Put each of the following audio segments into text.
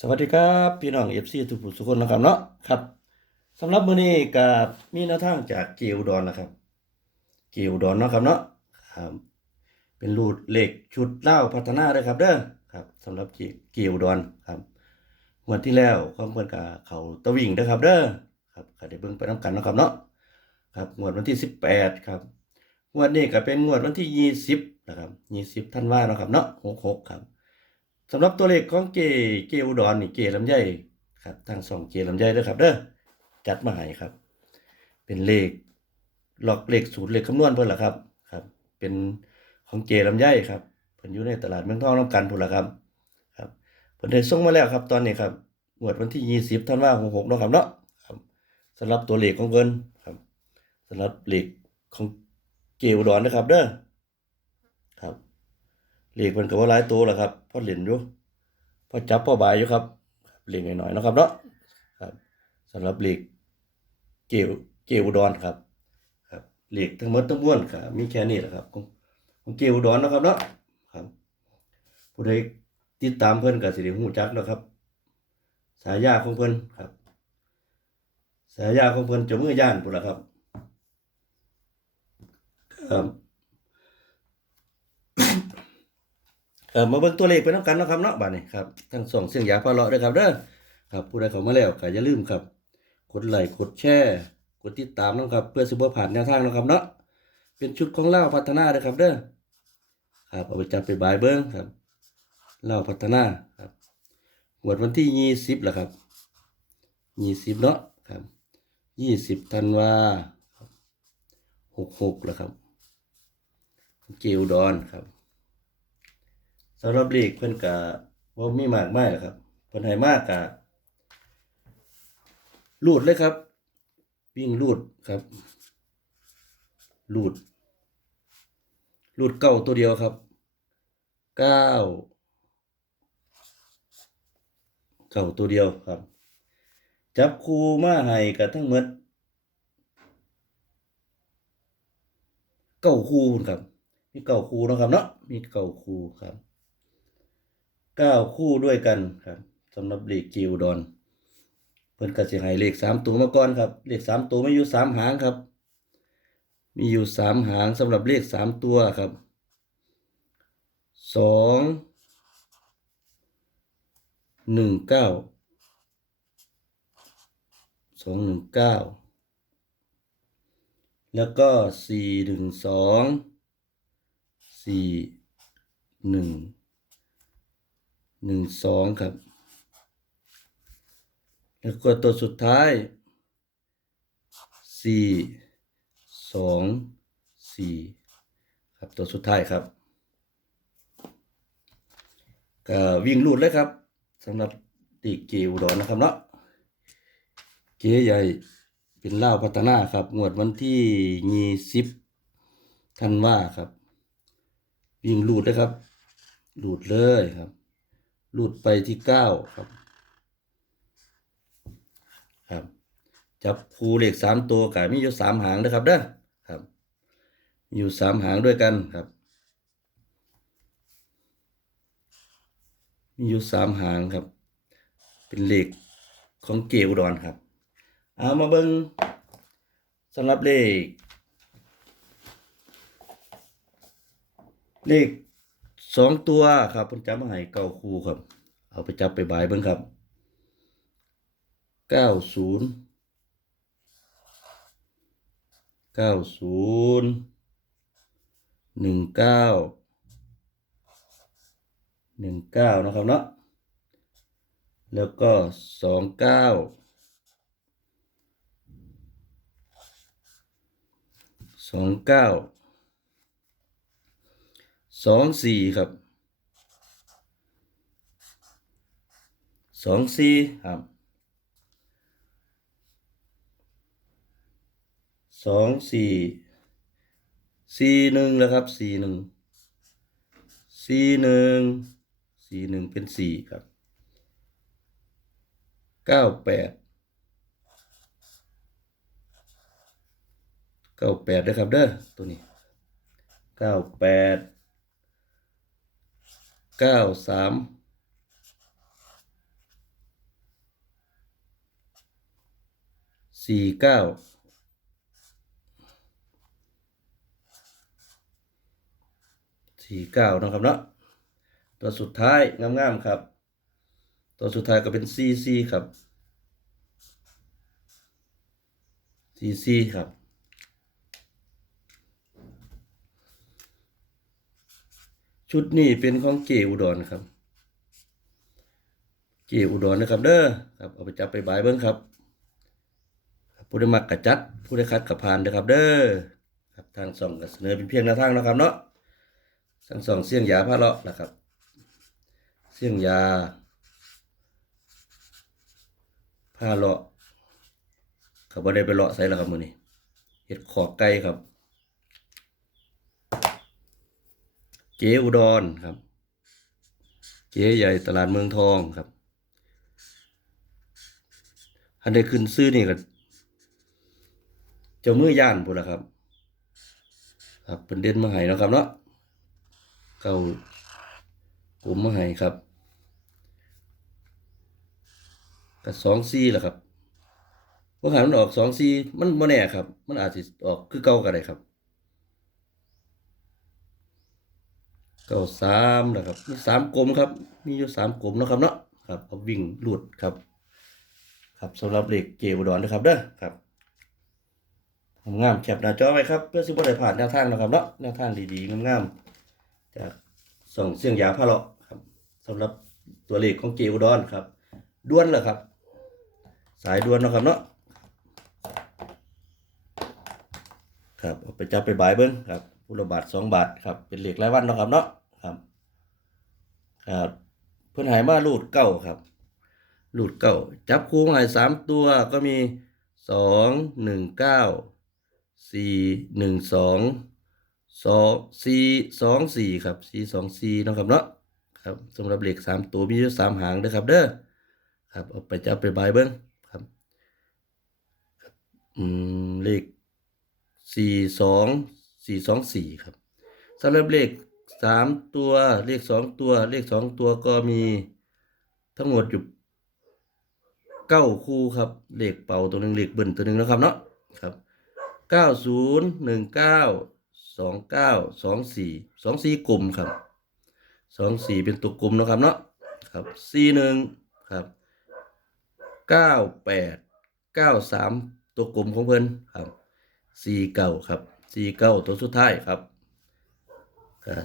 สวัสดีครับพี่น้องเอฟซีทุกผู้ทุกคนนะครับเนาะครับสำหรับมื้อนี้ก็มีแนวทางจากเกียวดอนนะครับ เกียวดอนเนาะครับเนาะครับเป็นรูดเหลขชุดเล่าพัฒนาเลยครับเด้อครับสำหรับเกียวดอนครับงวดที่แล้วเขามเพิ่นก็เขาตะวิ่งเด้อครับ เด้อครับก็ได้เบิ่งไปนํกันนะครับเนาะครับงวดวันที่18ครับงวดนี้ก็เป็นงวดวันที่20นะครับ20ธันว่าเนาะครับเนาะ66ครับ สำหรับตัวเลขของเกเกอุดรนี่เกลำไยครับทางสองเกลำไยด้อครับเด้อจัดมาให้ครับ เป็นเลขหลอกเลขสูตรเลขคำนวณเพิ่อนละครับครับ เป็นของเกลำไยครับเพิ่นอยู่ในตลาดเมืองทองนํกันพุ่นละครับครับเพิ่นได้ส่งมาแล้วครับ ตอนนี้ครับงวดวันที่20ธันวาคม66เนาะครับเนาะครับสำหรับตัวเลขของเพิ่นครับสำหรับเลขของเกอุดรนะครับเด้อครับ เหลขมันก็บ่าหลายตัวหรอกครับพอเล่นอยู่พอจับพอบายอยู่ครับเหลขน้อยๆนะครับเนาะครับสำหรับเหลขเกวเกวอุดรครับครับเหลขทั้งหมดทั้งมวลก็มีแค่นี้แหละครับของของเกวอุดรเนะครับเนาะครับผู้ใดติดตามเพิ่อนก็สิได้ฮู้จักนะครับ สายาของเพิ่อนครับ สายาของเพิ่อนจะมือย่านพุ่นล่ะครับครับ เออมาเบิ่งตัวเลขไปนำกันเนาะครับเนาะบัดนี้ครับทั้งสองเสียงยาพาเลาะด้อครับเด้อครับผู้ใดเข้ามาแล้วก็อย่าลืมครับกดไลค์กดแชร์กดติดตามเนาะครับเพื่อสิบ่ผ่านแนวทางเนาะครับเนาะเป็นชุดของเล่าพัฒนาเด้ครับเด้อครับเอาไปจับไปบายเบิ่งครับเล่าพัฒนาครับงวดวันที่20ล่ะครับ20เนาะครับ20ธันวาครับ66ล่ะครับ เกลดอนครับ สำหรับเลขเพิ่นก็บ่มีมากมายหรอกครับเพิ่นให้มากก็รูดเลยครับ วิ่งรูดครับรูดรูดเก้าตัวเดียวครับเก้าเก้าตัวเดียวครับ จับคู่มาให้กันทั้งหมดเก้าคู่ครับ มีเก้าคู่นะครับเนาะมีเก้าคู่ครับ เก้าคู่ด้วยกันครับสำหรับเลขกิวดอน เพิ่นก็สิให้เลขสามตัวมาก่อนครับ เลขสามตัวไมีอยู่สามหางครับ มีอยู่สามหางสำหรับเลขสามตัวครับสองหนึ่งเก้าสองหนึ่งเก้าแล้วก็สี่หนึ่งสองสี่หนึ่ง หนึ่งสองครับ แล้วก็ตัวสุดท้ายสี่สองสี่ครับตัวสุดท้ายครับก็วิ่งลูดเลยครับสำหรับตีเกอุดรนะครับเนาะเก๋ใหญ่เป็นเล่าพัฒนาครับงวดวันที่ยี่สิบธันวาครับ วิ่งลูดเลยครับลูดเลยครับ ลูดไปที่เก้าครับ ครับ จับคูเลขสามตัวกายมีอยู่สามหางนะครับเด้อครับมีอยู่สามหางด้วยกันครับ มีอยู่สามหางครับ เป็นเลขของเกอุดรครับ เอามาเบิ่งสำหรับเลข เลข สองตัวครับผมจำมาให้เก้าคู่ครับ เอาไปจับไปบายเบิ่งครับเก้าศูนย์เก้าศูนย์หนึ่งเก้าหนึ่งเก้านะครับเนาะแล้วก็สองเก้าสองเก้า สองสี่ครับสองสี่ครับสองสี่สี่หนึ่งแล้วครับสี่หนึ่งสี่หนึ่งสี่หนึ่งเป็นสี่ครับเก้าแปดเก้าแปดด้วยครับเด้อตัวนี้เก้าแปด เก้าสามสี่เก้าสี่เก้านะครับเนาะตัวสุดท้ายงามๆครับ ตัวสุดท้ายก็เป็นซีซีครับซีซีครับ ชุดนี้เป็นของเจอุดรครับเจอุดรนะครับ เด้อครับเอาไปจับไปบายเบิ้งครับครับผู้ได้มักกระจัด ผู้ได้คัดกับพานเด้อครับ เด้อครับทางส่องก็เสนอเป็นเพียงแนวทางนะครับเนาะทางส่องเสี่ยงยาพาเลาะนะครับ เสี่ยงยาพาเลาะเขาบ่ได้ไปเลาะใส่แล้วครับมื้อนี้เฮ็ดขอไก่ครับ เจอุดรครับ เจใหญ่ตลาดเมืองทองครับ อันใดขึ้นซื้อนี่ก็เจ้ามือย่านพุ่นละครับ ครับเป็นเด่นมาให้นะครับเนาะเก้ากลุ่มมาให้ครับก็สองซีแหละครับว่าหามันออกสองซีมันบ่แน่ครับ มันอาจจะออกคือเก่าก็ได้ครับ เก้าสามนะครับมีสามกลมครับ มีอยู่สามกลมนะครับเนาะครับเอาวิ่งหลุดครับ ครับสำหรับเหล็กเกวดรนะครับเด้อครับงามแคปหน้าจอไว้ครับเพื่อสิบ่ได้ผ่านแนวทางนะครับเนาะแนวทางดีๆงามๆจากส่งเสียงยาพาเลาะครับสำหรับตัวเลขของเกวอุดรครับด้วนเหรอครับ สายด้วนนะครับเนาะครับเอาไปจับไปบายเบิ้งครับ ผู้ละบาทสองบาทครับ เป็นเหล็กรายวันเนาะครับเนาะครับครับเพื่อนหายมาลูดเก้าครับลุดเก้าจับคู่มาให้สามตัวก็มีสองหนึ่งเก้าสี่หนึ่งสองสองสี่สองสี่ครับสี่สองสี่นาะครับเนาะครับสำหรับเหลขสามตัวมีอยู่สามหางเด้อครับ เด้อครับเอาไปจับไปบายเบิ้งครับอืมเลขสี่สอง สี่สองสี่ครับสำหรับเลขสามตัวเลขสองตัว เลขสองตัวก็มีทั้งหมดอยู่เก้าคู่ครับเลขเป่าตัวหนึ่งเลขเบิ้ลตัวหนึ่งนะครับเนาะครับเก้าศูนย์หนึ่งเก้าสองเก้าสองสี่สองสี่กลุ่มครับสองสี่เป็นตัวกลุ่มนะครับเนาะครับสี่หนึ่งครับเก้าแปดเก้าสามตัวกลุ่มของเพิ่นครับสี่เก้าครับ สี่เก้าตัวสุดท้ายครับ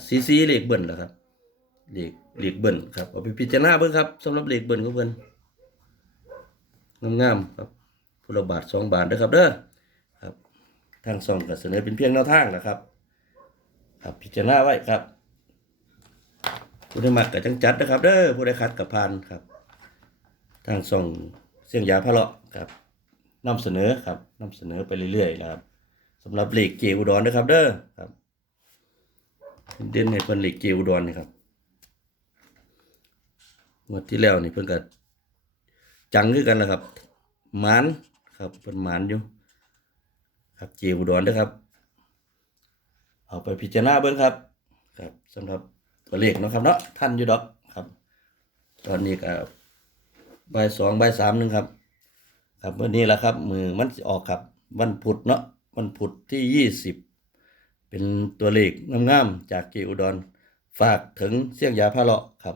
ซีซีเลขเบิ้ลนะครับเลขเลขเบิ้ลครับเอาไปพิจารณาเบิ่งครับสำหรับเลขเบิ้ลของเพิ่นงามๆครับพุละบาทสองบาทเด้อครับเด้อครับทางส่องก็เสนอเป็นเพียงแนวทางนะครับ ครับพิจารณาไว้ครับผู้ได้มักกับจังจัดนะครับ เด้อผู้ได้คัดกับพานครับ ทางส่องเสียงยาพะเลาะครับนำเสนอครับนำเสนอไปเรื่อยๆนะครับ สำหรับเหล็กเกอุดรนะครับ เด้อครับเด่นให้เพิ่นเหล็กเกอุดรนี่ครับงวดที่แล้วนี่เพิ่นก็จังคือกันนะครับหมานครับเป็นหมานอยู่ครับเจียวอุดรนะครับ เอาไปพิจารณาเบิ้งครับ ครับสำหรับตัวเลขเนาะครับเนาะท่านอยู่ดอกครับ ตอนนี้ก็บ่ายสองบ่ายสามหนึ่งครับ ครับเมื่อนี้แหละครับ มือมันออกครับ วันพุธเนาะ วันพุธที่ยี่สิบเป็นตัวเลขงามๆจากเกีอุดร ฝากถึงเสี่ยงยาพาเลาะครับ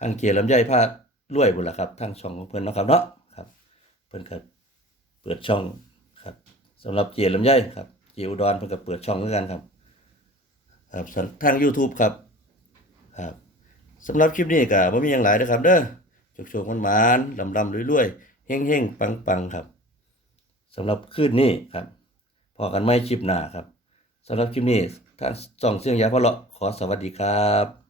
อันเกียร์ลำไยผ้ารวยบุญละครับทางช่องของเพิ่อนนะครับเนาะครับ เพิ่อนก็เปิดช่องครับสำหรับเกียร์ลำไยครับเกียอุดรเพิ่อนก็เปิดช่องเหมือนกันครับครับทาง YouTube ครับครับสำหรับคลิปนี้ก็บ่มีหยังหลายนะครับ เด้อโชคๆมันหมานๆลำๆรวยๆเฮงๆปังๆครับสำหรับคืนนี้ครับ พอกันไม่คลิปหน้าครับสำหรับคลิปนี้ท่านส่องเสียงยาพะเลาะขอสวัสดีครับ